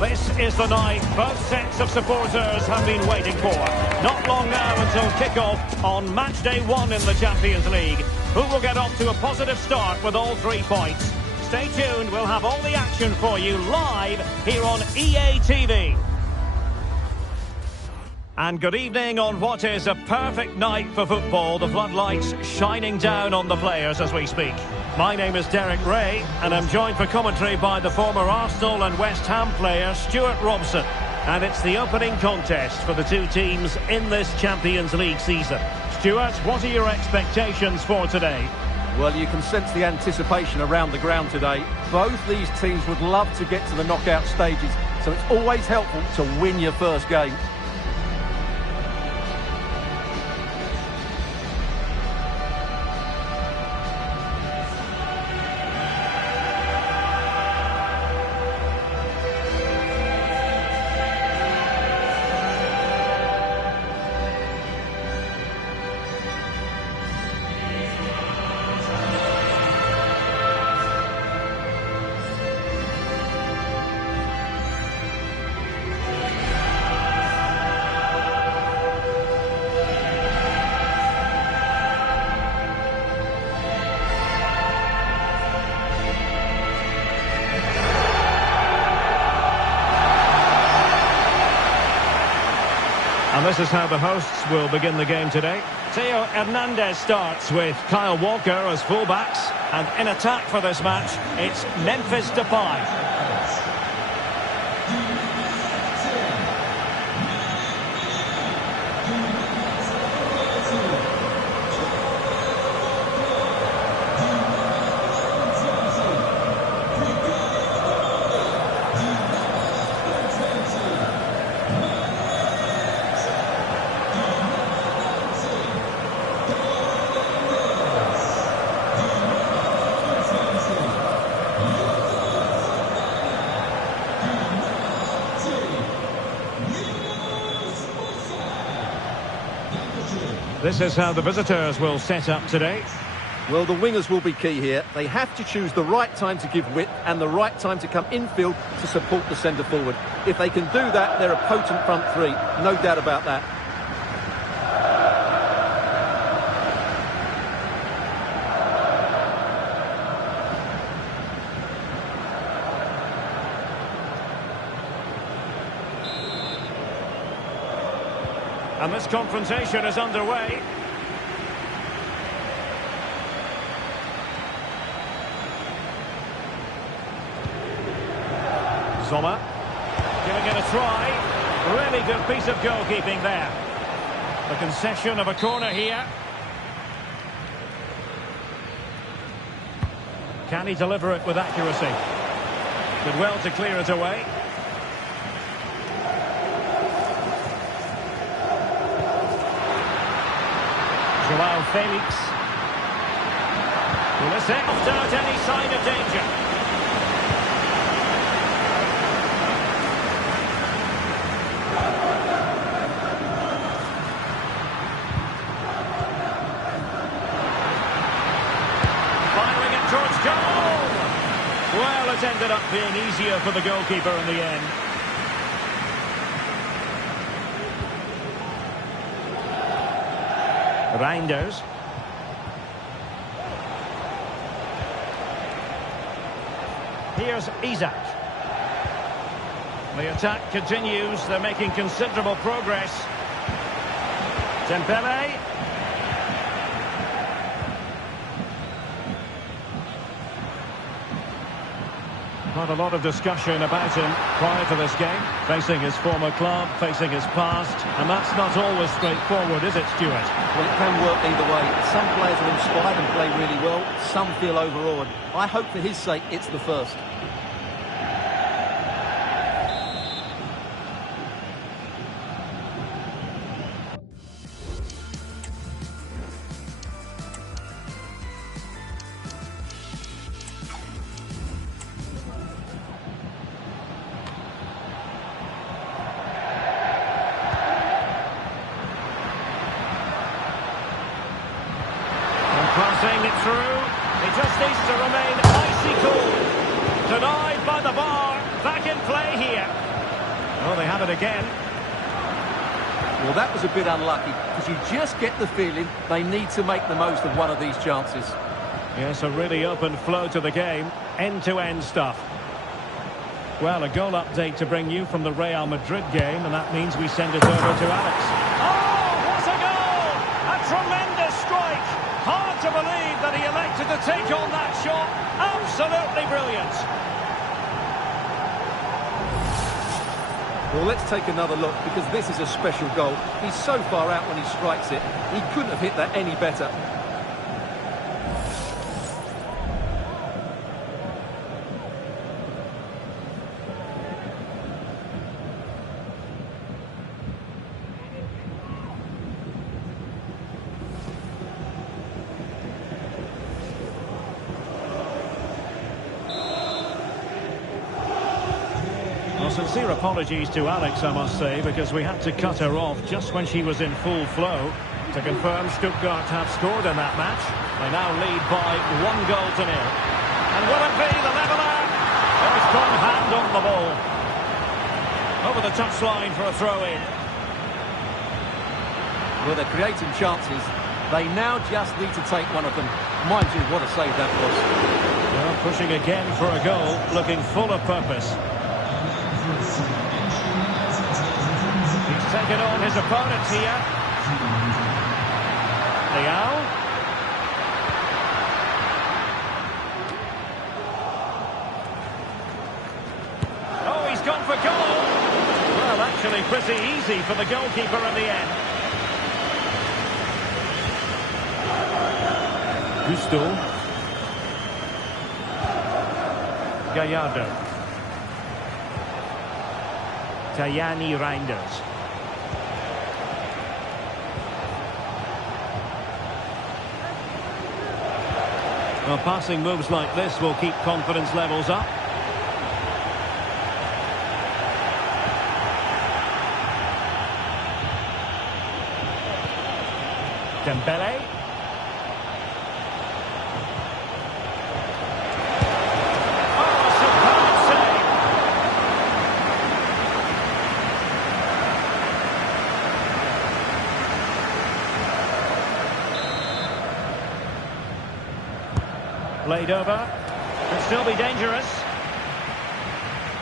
This is the night both sets of supporters have been waiting for. Not long now until kick-off on match day 1 in the Champions League. Who will get off to a positive start with all 3 points? Stay tuned, we'll have all the action for you live here on EA TV. And good evening on what is a perfect night for football. The floodlights shining down on the players as we speak. My name is Derek Ray, and I'm joined for commentary by the former Arsenal and West Ham player Stuart Robson. And it's the opening contest for the two teams in this Champions League season. Stuart, what are your expectations for today? Well, you can sense the anticipation around the ground today. Both these teams would love to get to the knockout stages, so it's always helpful to win your first game. And this is how the hosts will begin the game today. Theo Hernandez starts with Kyle Walker as fullbacks. And in attack for this match, it's Memphis Depay. This is how the visitors will set up today. Well, the wingers will be key here. They have to choose the right time to give width and the right time to come infield to support the centre forward. If they can do that, they're a potent front three. No doubt about that. And this confrontation is underway. Sommer giving it a try. Really good piece of goalkeeping there. The concession of a corner here. Can he deliver it with accuracy? Did well to clear it away. Joao Felix. Pulisic without any sign of danger. Firing it towards goal. Well, it ended up being easier for the goalkeeper in the end. Reinders. Here's Isaac. The attack continues. They're making considerable progress. Dembele. Quite a lot of discussion about him prior to this game. Facing his former club, facing his past. And that's not always straightforward, is it, Stuart? Well, it can work either way. Some players are inspired and play really well. Some feel overawed. I hope for his sake it's the first. Crossing it through. He just needs to remain icy cool. Denied by the bar. Back in play here. Oh, they have it again. Well, that was a bit unlucky, because you just get the feeling they need to make the most of one of these chances. Yes, a really open flow to the game. End-to-end stuff. Well, a goal update to bring you from the Real Madrid game, and that means we send it over to Alex. Oh, what a goal! A tremendous strike! Hard to believe that he elected to take on that shot. Absolutely brilliant. Well, let's take another look, because this is a special goal. He's so far out when he strikes it. He couldn't have hit that any better. Sincere apologies to Alex, I must say, because we had to cut her off just when she was in full flow. To confirm, Stuttgart have scored in that match. They now lead by 1-0. And will it be the leveller? Oh, he's gone hand on the ball. Over the touchline for a throw-in. Well, they're creating chances. They now just need to take one of them. Mind you, what a save that was. Well, pushing again for a goal, looking full of purpose. He's taken on his opponents here. Leao. Oh, he's gone for goal. Well, actually pretty easy for the goalkeeper in the end. Gusto. Gallardo. Tajani Reinders. Well, passing moves like this will keep confidence levels up. Dembele. Played over. Could still be dangerous.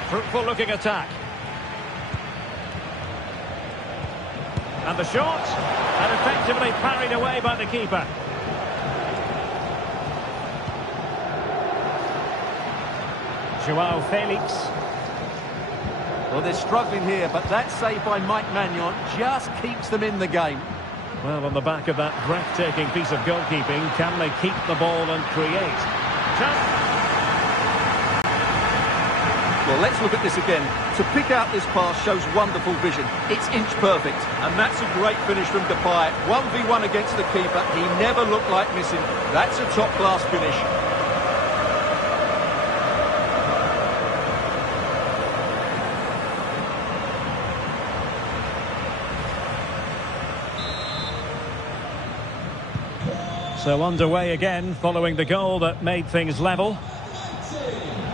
Fruitful looking attack. And the shot, and effectively parried away by the keeper. Joao Felix. Well, they're struggling here, but that save by Mike Maignan just keeps them in the game. Well, on the back of that breathtaking piece of goalkeeping, can they keep the ball and create? Well, let's look at this again. To pick out this pass shows wonderful vision. It's inch perfect, and that's a great finish from Depay. 1v1 against the keeper. He never looked like missing. That's a top-class finish. So underway again, following the goal that made things level.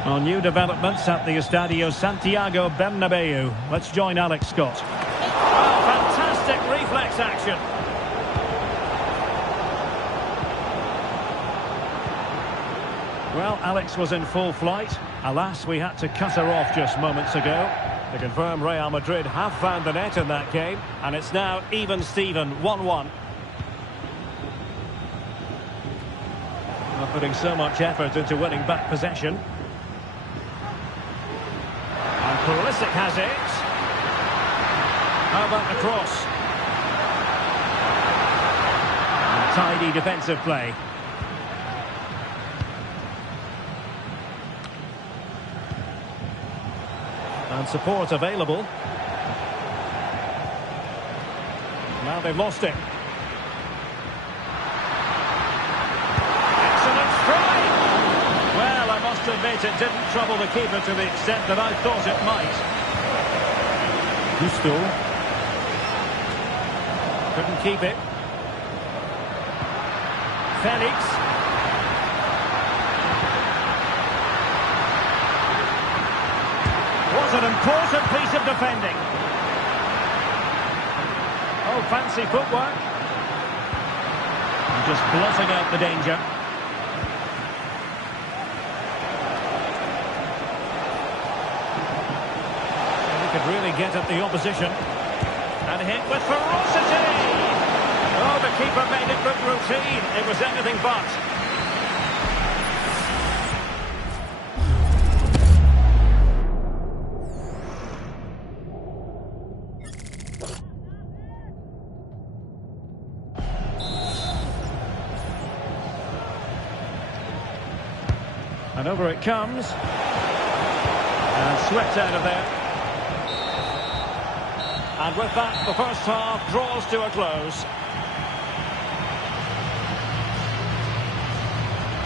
On new developments at the Estadio Santiago Bernabeu. Let's join Alex Scott. Oh, fantastic reflex action. Well, Alex was in full flight. Alas, we had to cut her off just moments ago. To confirm, Real Madrid have found the net in that game. And it's now even Steven, 1-1. Not putting so much effort into winning back possession. And Pulisic has it. How about the cross? And tidy defensive play. And support available. Now they've lost it. To admit it didn't trouble the keeper to the extent that I thought it might. Gusto. Couldn't keep it. Felix. Was an important piece of defending. Oh, fancy footwork. And just blotting out the danger. Could really get at the opposition. And hit with ferocity! Oh, the keeper made it look routine. It was anything but. And over it comes. And swept out of there. And with that, the first half draws to a close.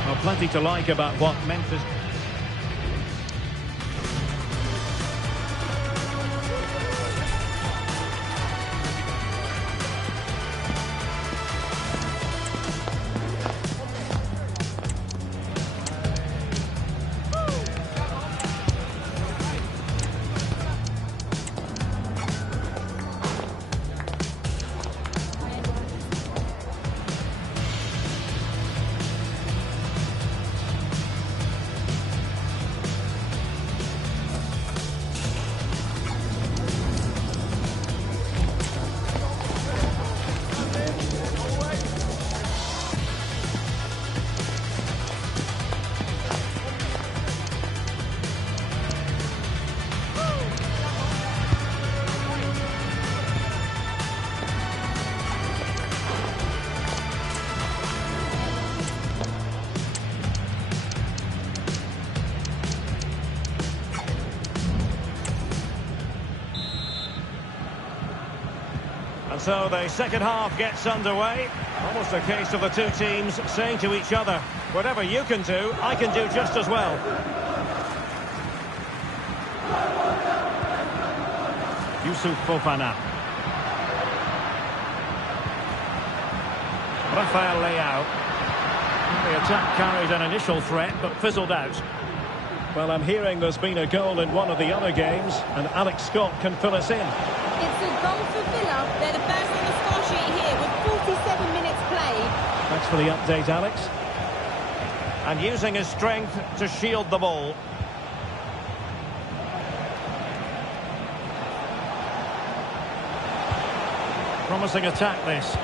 Well, plenty to like about what Memphis... And so the second half gets underway. Almost a case of the two teams saying to each other, whatever you can do, I can do just as well. Yusuf Fofana. Rafael Leao. The attack carried an initial threat, but fizzled out. Well, I'm hearing there's been a goal in one of the other games, and Alex Scott can fill us in. It's a goal for Villa. They're the first on the score sheet here with 47 minutes played. Thanks for the update, Alex. And using his strength to shield the ball. Promising attack, this.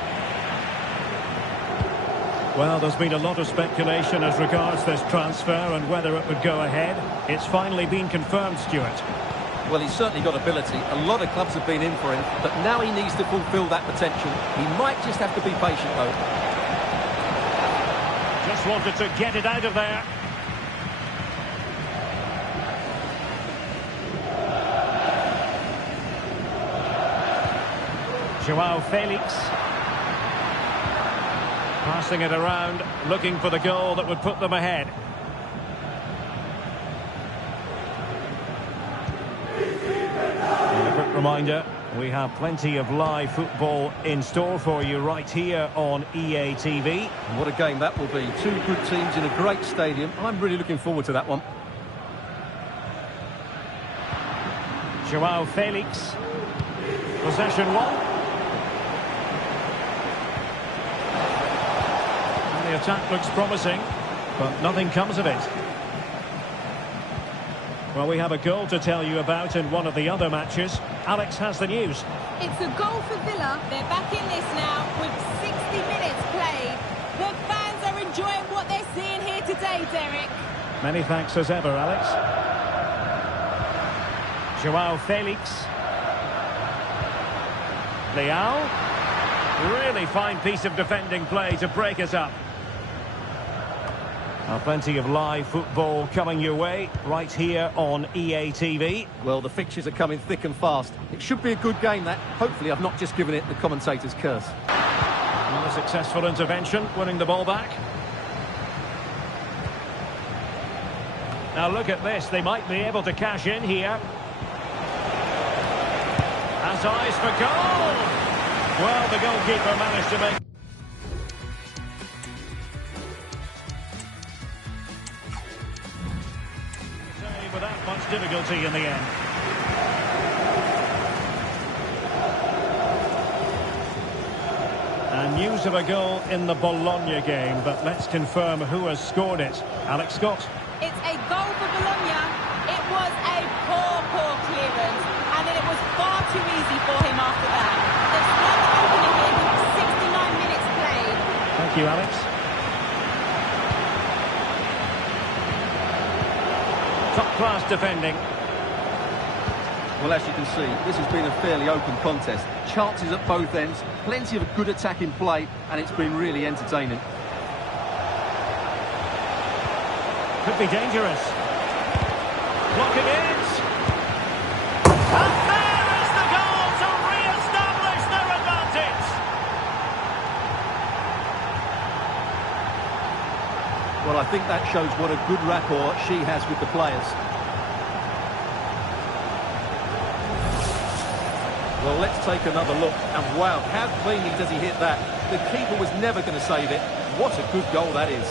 Well, there's been a lot of speculation as regards this transfer and whether it would go ahead. It's finally been confirmed, Stuart. Well, he's certainly got ability. A lot of clubs have been in for him, but now he needs to fulfil that potential. He might just have to be patient, though. Just wanted to get it out of there. Joao Felix. Passing it around, looking for the goal that would put them ahead. And a quick reminder, we have plenty of live football in store for you right here on EA TV. What a game that will be. Two good teams in a great stadium. I'm really looking forward to that one. Joao Felix. Possession one. The attack looks promising, but nothing comes of it. Well, we have a goal to tell you about in one of the other matches. Alex has the news. It's a goal for Villa. They're back in this now with 60 minutes played. The fans are enjoying what they're seeing here today, Derek. Many thanks as ever, Alex. Joao Felix. Leao. Really fine piece of defending play to break us up. Plenty of live football coming your way right here on EA TV. Well, the fixtures are coming thick and fast. It should be a good game, that. Hopefully I've not just given it the commentator's curse. Well, a successful intervention, winning the ball back. Now look at this, they might be able to cash in here. Has eyes for goal! Well, the goalkeeper managed to make... without much difficulty in the end. And news of a goal in the Bologna game, but let's confirm who has scored it. Alex Scott. It's a goal for Bologna. It was a poor clearance, and then it was far too easy for him after that. They've scored the opening here with 69 minutes played. Thank you, Alex. Top-class defending. Well, as you can see, this has been a fairly open contest. Chances at both ends, plenty of good attacking play, and it's been really entertaining. Could be dangerous. Blocking it. And there is the goal to re-establish their advantage. Well, I think that shows what a good rapport she has with the players. Well, let's take another look. And wow, how cleanly does he hit that? The keeper was never going to save it. What a good goal that is.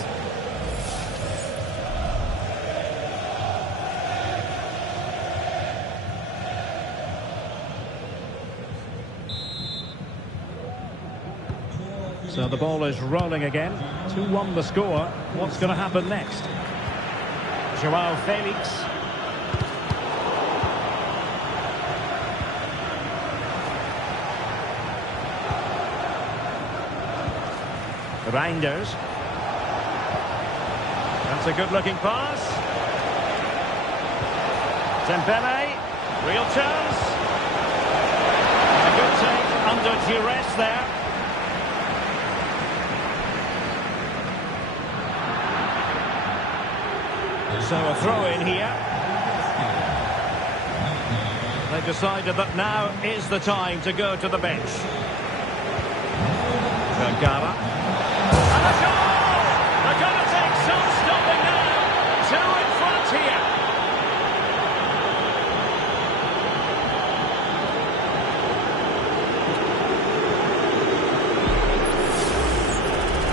So the ball is rolling again. 2-1 the score. What's going to happen next? Joao Felix. Reinders. That's a good-looking pass. Dembele. Real chance. A good take under duress there. So a throw in here. They've decided that now is the time to go to the bench. Vergara. And a goal! They're going to take some stopping now. Two in front here.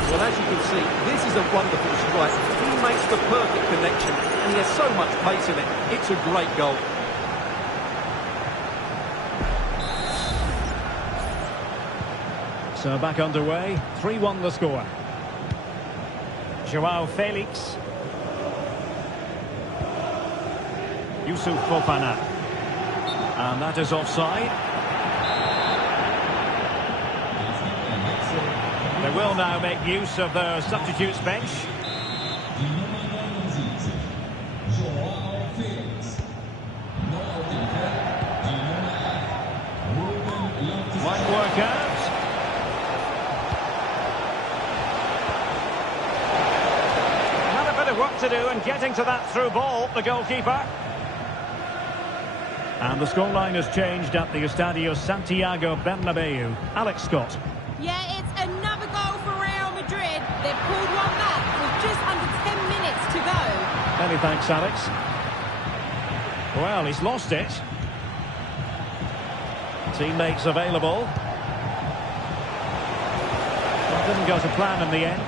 Well, as you can see, this is a wonderful strike. He makes the perfect connection, and he has so much pace in it. It's a great goal. So back underway, 3-1 the score. Joao Felix. Yusuf Fofana. And that is offside. They will now make use of their substitutes bench. Might work out. Had a bit of work to do in getting to that through ball, the goalkeeper. And the scoreline has changed at the Estadio Santiago Bernabeu. Alex Scott. Yeah, it's another goal for Real Madrid. They've pulled one back with just under 10 minutes to go. Many thanks, Alex. Well, he's lost it. Teammates available. Well, didn't go to plan in the end.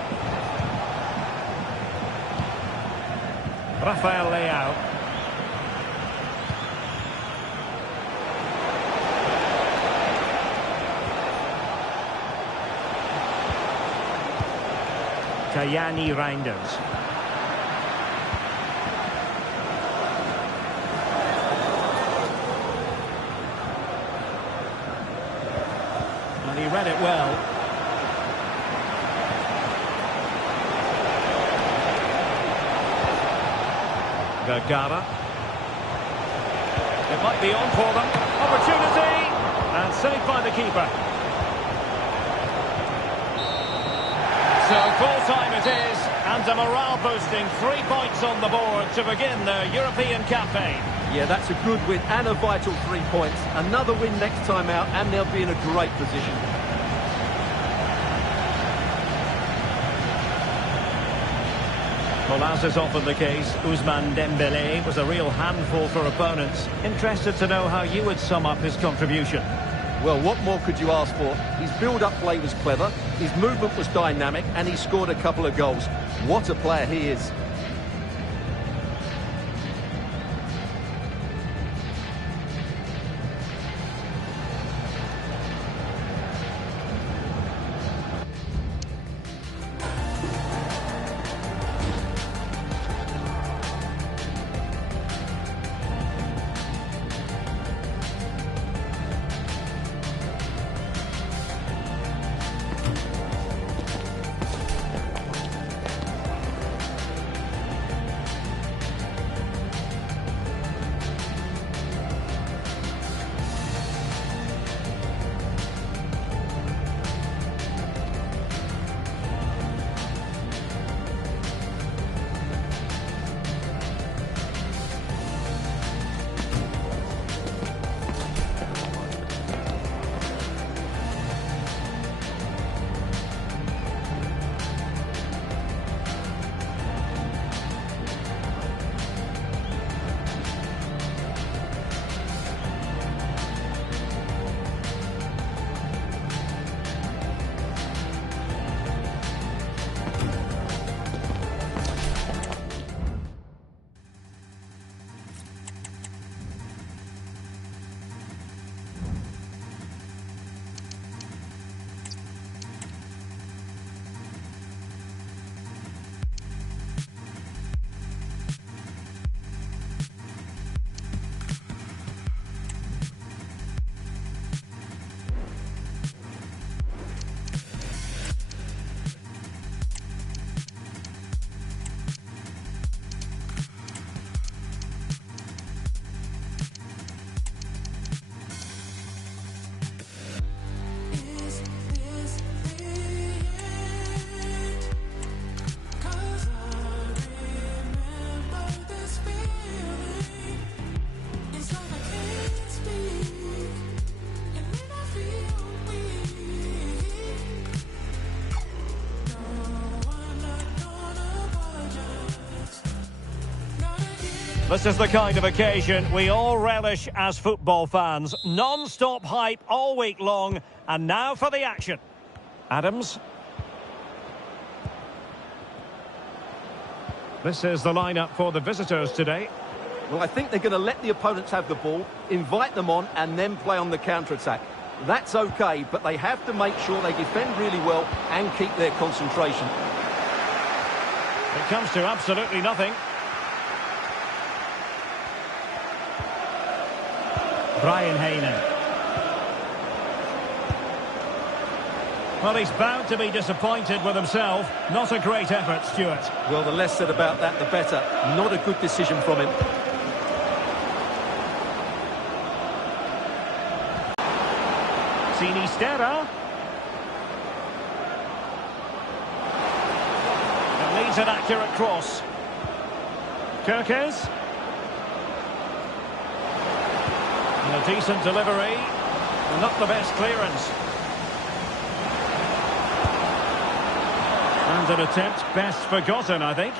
Rafael Leao. Tajani Reinders. And he read it well. Vergara. It might be on for them. Opportunity! And saved by the keeper. So full-time it is, and a morale-boosting 3 points on the board to begin their European campaign. Yeah, that's a good win and a vital 3 points. Another win next time out, and they'll be in a great position. Well, as is often the case, Ousmane Dembélé was a real handful for opponents. Interested to know how you would sum up his contribution. Well, what more could you ask for? His build-up play was clever, his movement was dynamic, and he scored a couple of goals. What a player he is. This is the kind of occasion we all relish as football fans. Non-stop hype all week long, and now for the action. Adams. This is the lineup for the visitors today. Well, I think they're going to let the opponents have the ball, invite them on, and then play on the counter-attack. That's okay, but they have to make sure they defend really well and keep their concentration. It comes to absolutely nothing. Brian Haynen. Well, he's bound to be disappointed with himself. Not a great effort, Stuart. Well, the less said about that, the better. Not a good decision from him. Sinisterra. It needs an accurate cross. Kirkes. And a decent delivery. Not the best clearance. And an attempt best forgotten, I think.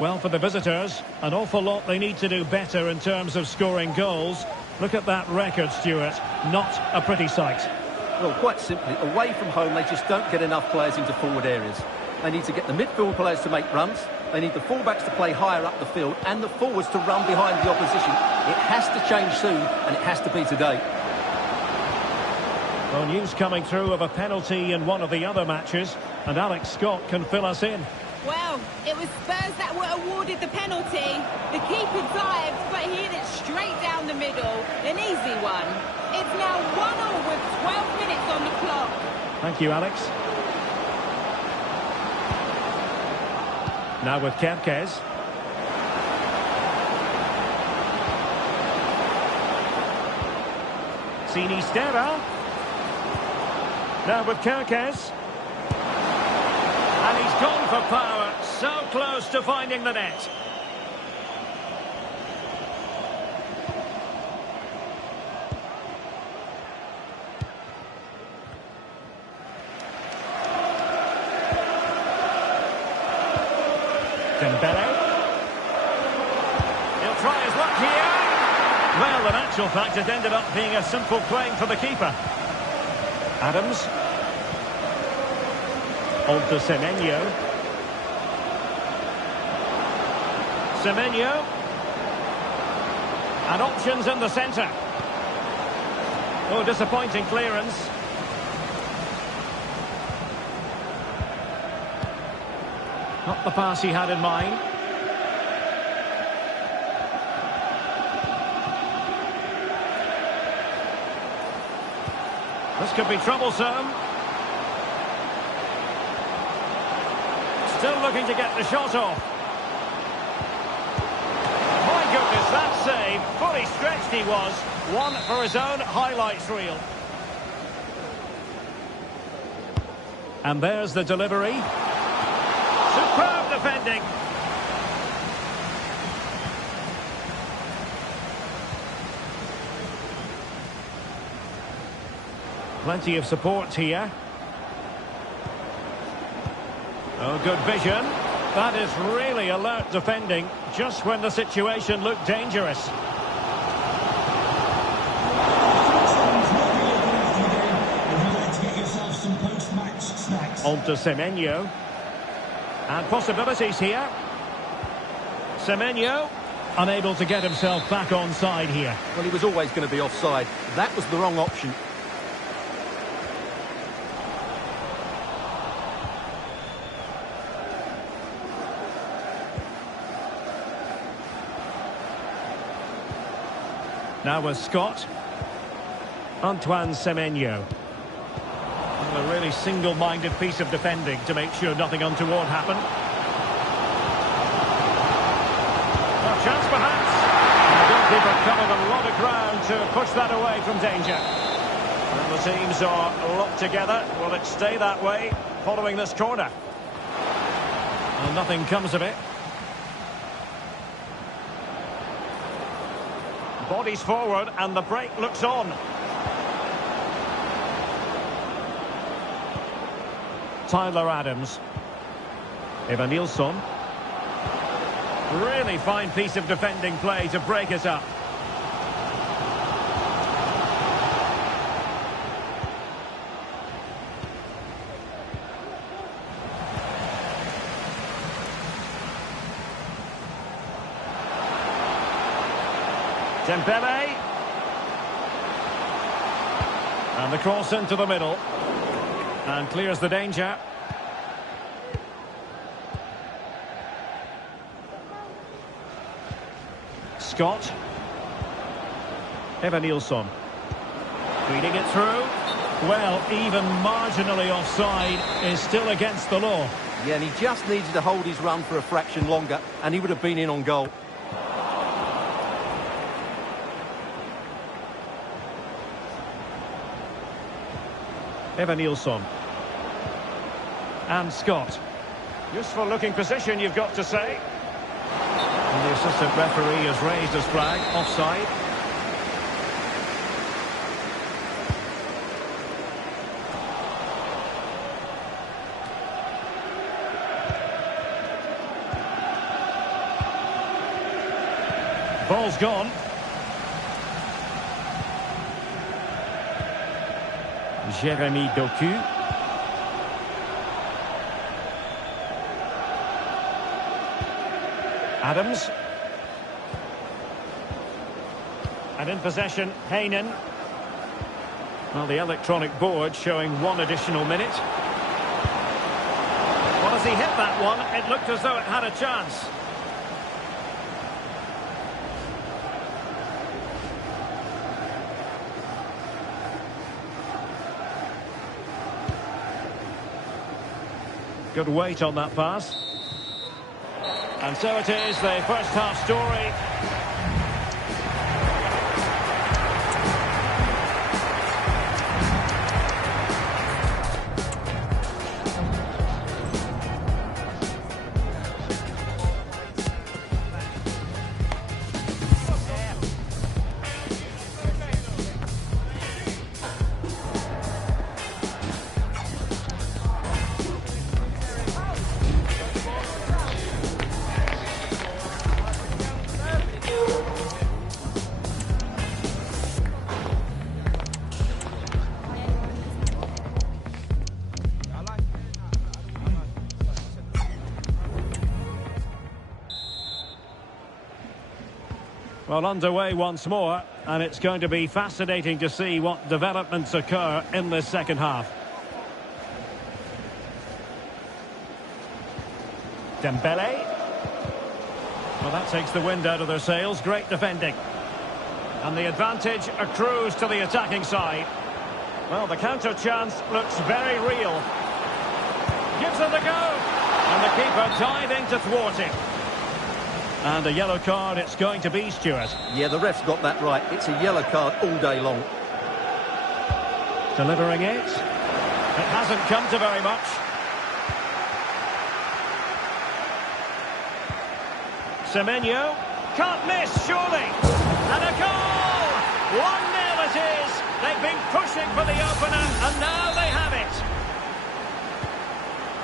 Well, for the visitors, an awful lot they need to do better in terms of scoring goals. Look at that record, Stuart. Not a pretty sight. Well, quite simply, away from home, they just don't get enough players into forward areas. They need to get the midfield players to make runs. They need the fullbacks to play higher up the field and the forwards to run behind the opposition. It has to change soon, and it has to be today. Well, news coming through of a penalty in one of the other matches, and Alex Scott can fill us in. Well, it was Spurs that were awarded the penalty. The keeper dived, but he hit it straight down the middle. An easy one. It's now 1-1 with 12 minutes on the clock. Thank you, Alex. Now with Kirkes. Sinisterra. Now with Kirkes. And he's gone for power. So close to finding the net. Dembele. He'll try his luck here. Well, in actual fact, it ended up being a simple claim for the keeper. Adams. On to Semenyo. Semenyo. And options in the centre. Oh, disappointing clearance. Not the pass he had in mind. This could be troublesome. Still looking to get the shot off. My goodness, that save. Fully stretched he was. One for his own highlights reel. And there's the delivery. Superb defending. Plenty of support here. Oh, good vision. That is really alert defending, just when the situation looked dangerous. On to Semenyo. And possibilities here. Semenyo, unable to get himself back onside here. Well, he was always going to be offside. That was the wrong option. Now with Scott. Antoine Semenyo. A really single-minded piece of defending to make sure nothing untoward happened. A chance perhaps. The goalkeeper covered a lot of ground to push that away from danger. And the teams are locked together. Will it stay that way following this corner? Well, nothing comes of it. Bodies forward and the break looks on. Tyler Adams. Evanilson. Really fine piece of defending play to break it up. Dembele. And the cross into the middle. And clears the danger. Scott. Evanilson. Feeding it through. Well, even marginally offside is still against the law. Yeah, and he just needed to hold his run for a fraction longer, and he would have been in on goal. Evanilson. And Scott. Useful looking position, you've got to say. And the assistant referee has raised his flag, offside. Ball's gone. Jérémy Doku. Adams. And in possession, Heinen. Well, the electronic board showing 1 additional minute. Well, as he hit that one, it looked as though it had a chance. Good weight on that pass. And so it is, the first half story. Well, underway once more, and it's going to be fascinating to see what developments occur in this second half. Dembele. Well, that takes the wind out of their sails. Great defending. And the advantage accrues to the attacking side. Well, the counter chance looks very real. Gives it a go. And the keeper diving to thwart him. And a yellow card it's going to be, Stuart. Yeah, the ref's got that right. It's a yellow card all day long. Delivering it. It hasn't come to very much. Semenyo. Can't miss, surely. And a goal! 1-0 it is. They've been pushing for the opener, and now they have it.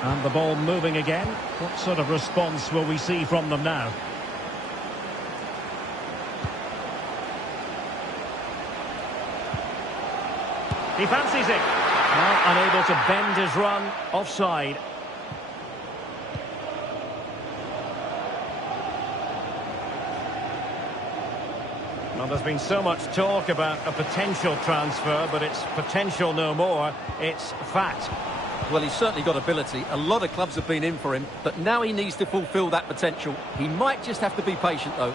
And the ball moving again. What sort of response will we see from them now? He fancies it. Well, unable to bend his run. Offside. Well, there's been so much talk about a potential transfer, but it's potential no more. It's fact. Well, he's certainly got ability. A lot of clubs have been in for him, but now he needs to fulfil that potential. He might just have to be patient, though.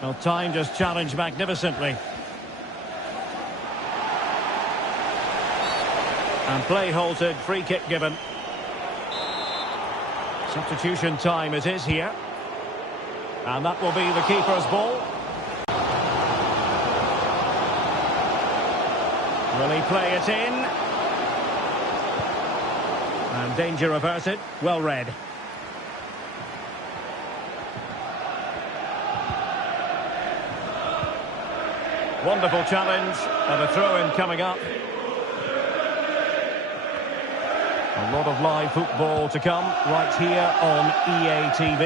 Well, timed his challenge magnificently. And play halted, free kick given. Substitution time it is here. And that will be the keeper's ball. Will he play it in? And danger averted. Well read. Wonderful challenge. And a throw-in coming up. A lot of live football to come right here on EA TV.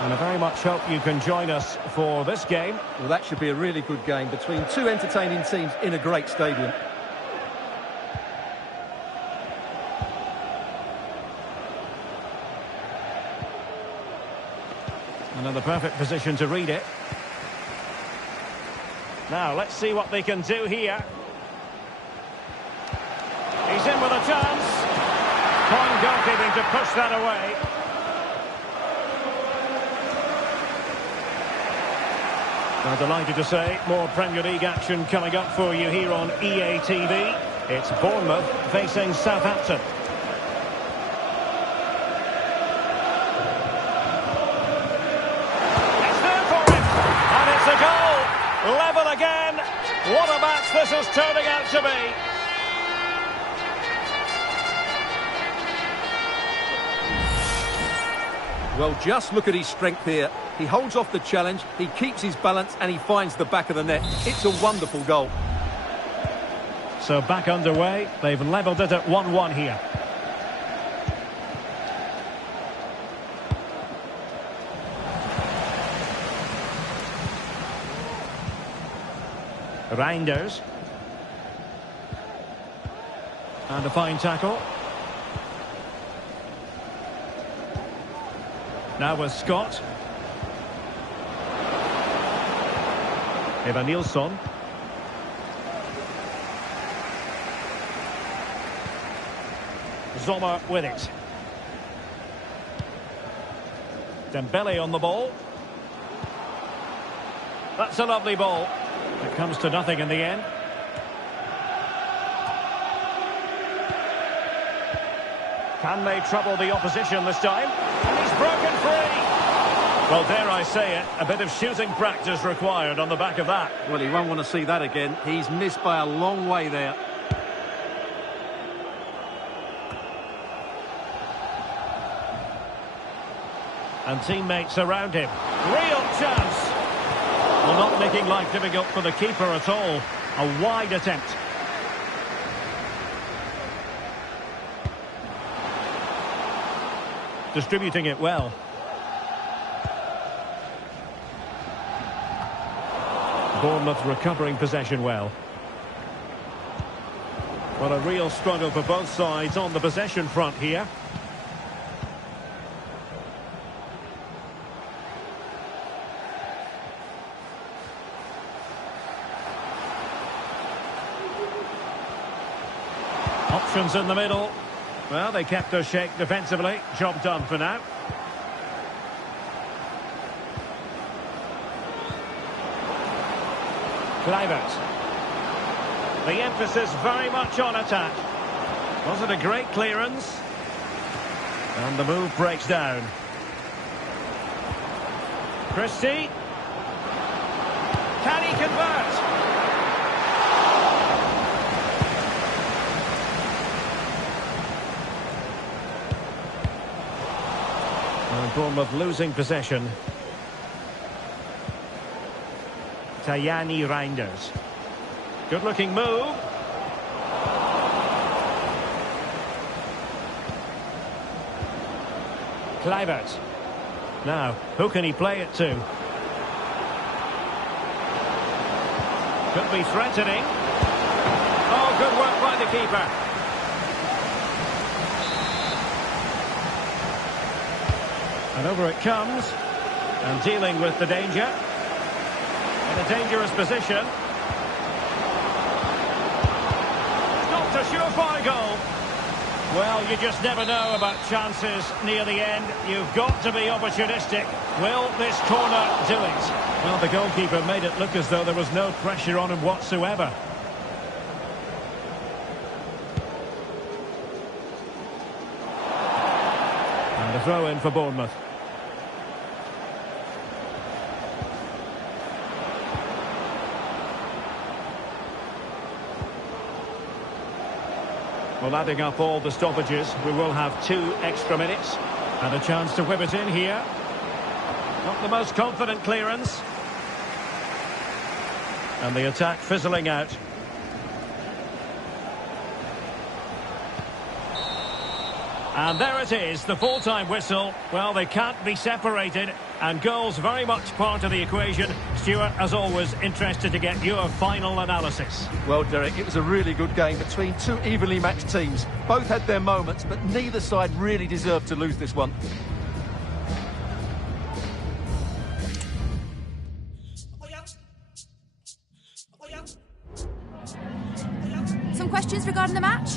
And I very much hope you can join us for this game. Well, that should be a really good game between two entertaining teams in a great stadium. And in the perfect position to read it. Now, let's see what they can do here. He's in with a chance. Fine goalkeeping to push that away. I'm delighted to say more Premier League action coming up for you here on EA TV. It's Bournemouth facing Southampton. It's there for him, and it's a goal. Level again. What a match this is turning out to be. Well, just look at his strength here. He holds off the challenge, he keeps his balance, and he finds the back of the net. It's a wonderful goal. So back underway. They've levelled it at 1-1 here. Reinders. And a fine tackle. Now with Scott. Evan Nilsson. Sommer with it. Dembele on the ball. That's a lovely ball. It comes to nothing in the end. Can they trouble the opposition this time? And he's broken free. Well, dare I say it, a bit of shooting practice required on the back of that. Well, he won't want to see that again. He's missed by a long way there. And teammates around him. Real chance. Well, not making life difficult for the keeper at all. A wide attempt. Distributing it well. Bournemouth recovering possession well. Well, a real struggle for both sides on the possession front here. Options in the middle. Well, they kept their shape defensively. Job done for now. Kluivert. The emphasis very much on attack. Was it a great clearance? And the move breaks down. Christie. Can he convert? And Bournemouth losing possession. Tajani Reinders. Good looking move. Kluivert. Now, who can he play it to? Could be threatening. Oh, good work by the keeper. And over it comes. And dealing with the danger. In a dangerous position. It's not a surefire goal. Well, you just never know about chances near the end. You've got to be opportunistic. Will this corner do it? Well, the goalkeeper made it look as though there was no pressure on him whatsoever. And a throw in for Bournemouth. Well, adding up all the stoppages, we will have 2 extra minutes and a chance to whip it in here. Not the most confident clearance. And the attack fizzling out. And there it is, the full-time whistle. Well, they can't be separated, and goals very much part of the equation. Stuart, as always, interested to get your final analysis. Well, Derek, it was a really good game between 2 evenly matched teams. Both had their moments, but neither side really deserved to lose this one. Some questions regarding the match?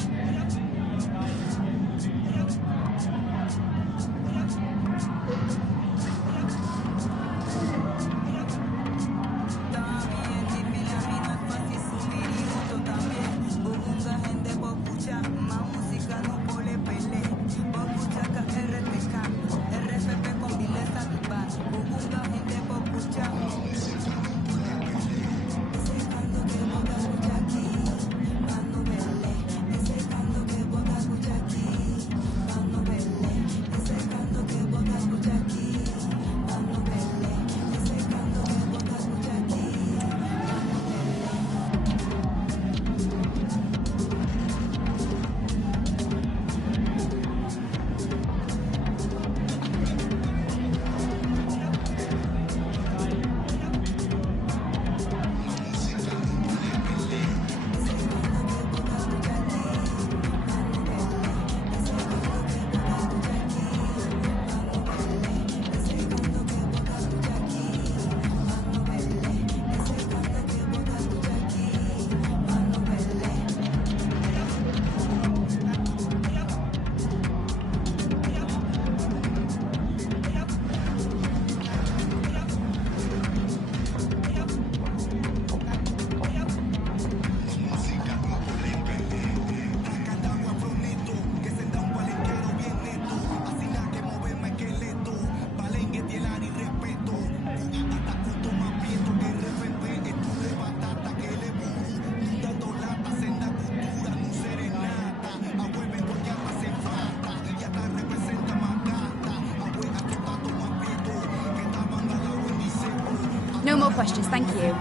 questions, thank you.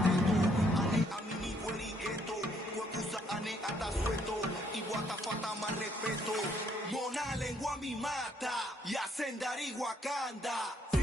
Mona lengua mi mata y hacen dar Wakanda.